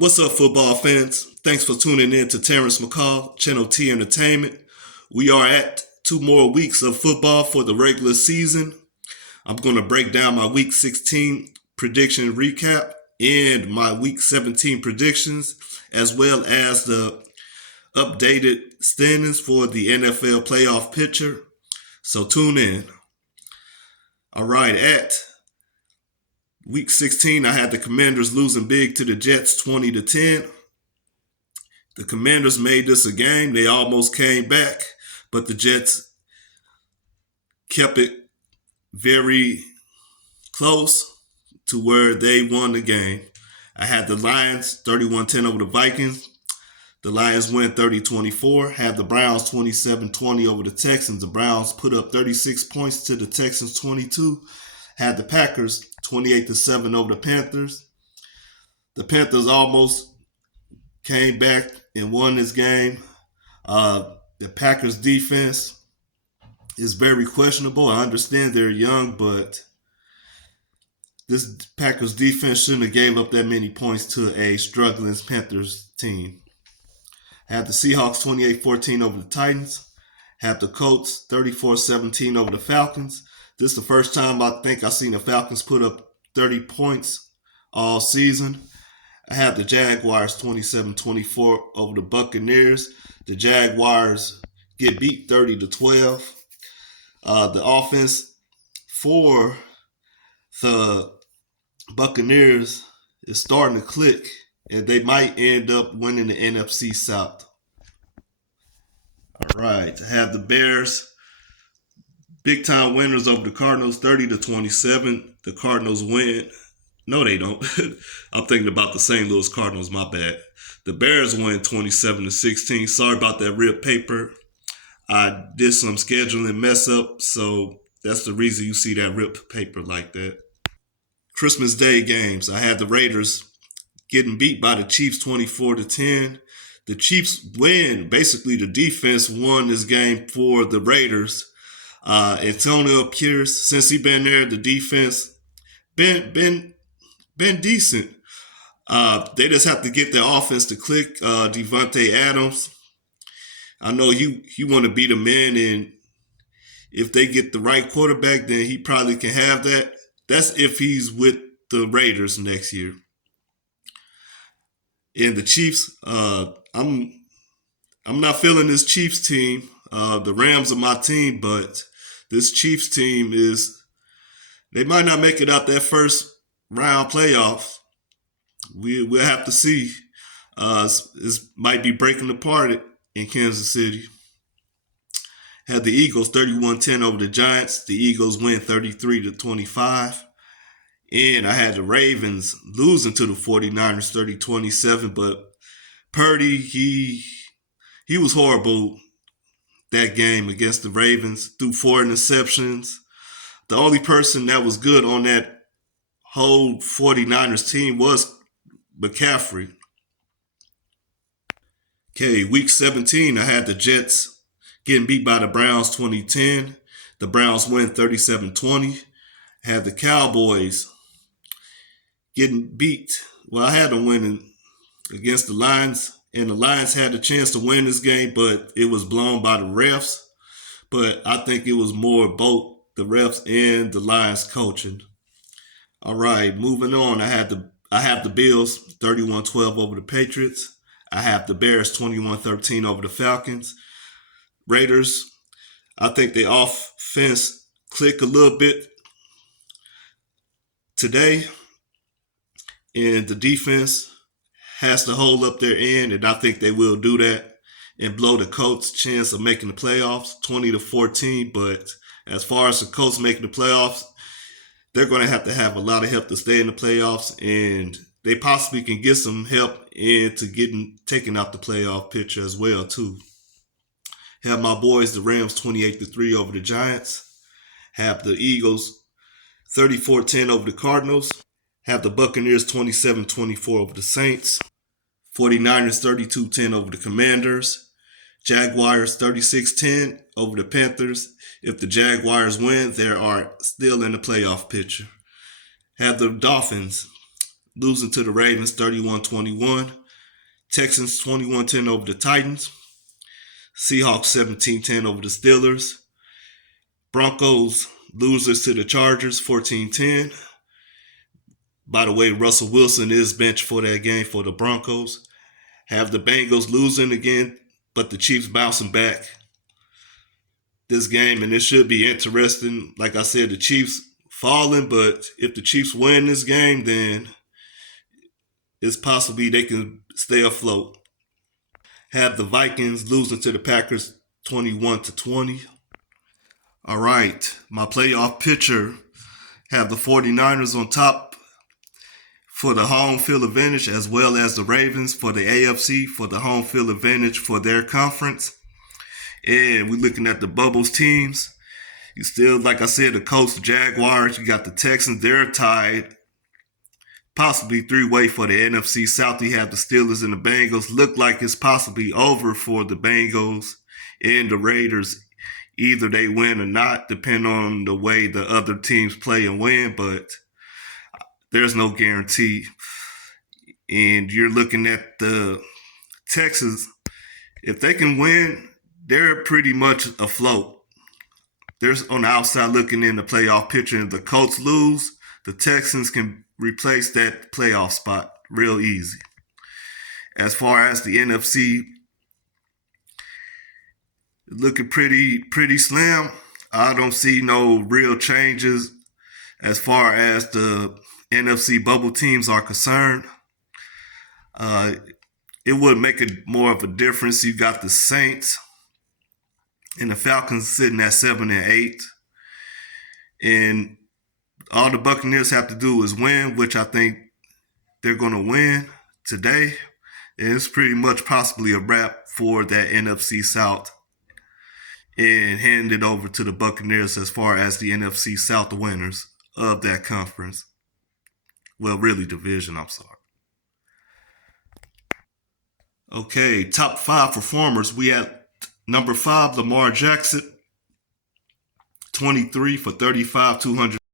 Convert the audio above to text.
What's up, football fans? Thanks for tuning in to Terrence McCall, Channel T Entertainment. We are at 2 more weeks of football for the regular season. I'm going to break down my Week 16 prediction recap and my Week 17 predictions, as well as the updated standings for the NFL playoff picture. So tune in. All right, at Week 16, I had the Commanders losing big to the Jets 20-10. The Commanders made this a game. They almost came back, but the Jets kept it very close to where they won the game. I had the Lions 31-10 over the Vikings. The Lions win 30-24. Had the Browns 27-20 over the Texans. The Browns put up 36 points to the Texans 22. Had the Packers 28-7 over the Panthers. The Panthers almost came back and won this game. The Packers defense is very questionable. I understand they're young, but this Packers defense shouldn't have gave up that many points to a struggling Panthers team. Had the Seahawks 28-14 over the Titans. Had the Colts 34-17 over the Falcons. This is the first time I think I've seen the Falcons put up 30 points all season. I have the Jaguars 27-24 over the Buccaneers. The Jaguars get beat 30-12. The offense for the Buccaneers is starting to click, and they might end up winning the NFC South. All right, I have the Bears big time winners over the Cardinals 30-27. The Cardinals win. No, they don't. I'm thinking about the St. Louis Cardinals, my bad. The Bears win 27-16. Sorry about that ripped paper. I did some scheduling mess up, so that's the reason you see that ripped paper like that. Christmas Day games. I had the Raiders getting beat by the Chiefs 24-10. The Chiefs win. Basically, the defense won this game for the Raiders. Antonio Pierce, since he been there, the defense been decent. They just have to get their offense to click. Devontae Adams, I know you want to be the man, and if they get the right quarterback, then he probably can have that. That's if he's with the Raiders next year. And the Chiefs, I'm not feeling this Chiefs team. The Rams are my team, but this Chiefs team they might not make it out that first round playoff. We'll have to see. It might be breaking apart in Kansas City. Had the Eagles 31-10 over the Giants. The Eagles win 33-25. And I had the Ravens losing to the 49ers 30-27. But Purdy, he was horrible that game against the Ravens. Threw 4 interceptions. The only person that was good on that whole 49ers team was McCaffrey. Okay, Week 17, I had the Jets getting beat by the Browns 2010. The Browns win 37-20. I had the Cowboys getting beat. Well, I had them winning against the Lions, and the Lions had the chance to win this game, but it was blown by the refs. But I think it was more both the refs and the Lions coaching. All right, moving on. I have the Bills 31-12 over the Patriots. I have the Bears 21-13 over the Falcons. Raiders, I think the offense click a little bit today, and the defense has to hold up their end, and I think they will do that and blow the Colts' chance of making the playoffs 20-14. But as far as the Colts making the playoffs, they're going to have a lot of help to stay in the playoffs, and they possibly can get some help into getting taken out the playoff picture as well too. Have my boys, the Rams, 28-3 over the Giants. Have the Eagles 34-10 over the Cardinals. Have the Buccaneers 27-24 over the Saints. 49ers 32-10 over the Commanders. Jaguars 36-10 over the Panthers. If the Jaguars win, they are still in the playoff picture. Have the Dolphins losing to the Ravens 31-21. Texans 21-10 over the Titans. Seahawks 17-10 over the Steelers. Broncos losers to the Chargers 14-10. By the way, Russell Wilson is benched for that game for the Broncos. Have the Bengals losing again, but the Chiefs bouncing back this game, and it should be interesting. Like I said, the Chiefs falling, but if the Chiefs win this game, then it's possibly they can stay afloat. Have the Vikings losing to the Packers 21-20. All right, my playoff picture have the 49ers on top for the home field advantage, as well as the Ravens for the AFC for the home field advantage for their conference. And we're looking at the Bubbles teams. You still, like I said, the Colts, the Jaguars, you got the Texans, they're tied. Possibly three-way for the NFC South. You have the Steelers and the Bengals. Look like it's possibly over for the Bengals and the Raiders. Either they win or not, depending on the way the other teams play and win, but there's no guarantee. And you're looking at the Texans. If they can win, they're pretty much afloat. There's on the outside looking in the playoff picture. If the Colts lose, the Texans can replace that playoff spot real easy. As far as the NFC, looking pretty slim. I don't see no real changes as far as the NFC bubble teams are concerned. It would make it more of a difference. You got the Saints and the Falcons sitting at 7-8. And all the Buccaneers have to do is win, which I think they're going to win today. And it's pretty much possibly a wrap for that NFC South and hand it over to the Buccaneers as far as the NFC South winners of that conference. Well, really division, I'm sorry. Okay, top 5 performers. We had number 5, Lamar Jackson, 23 for 35, 200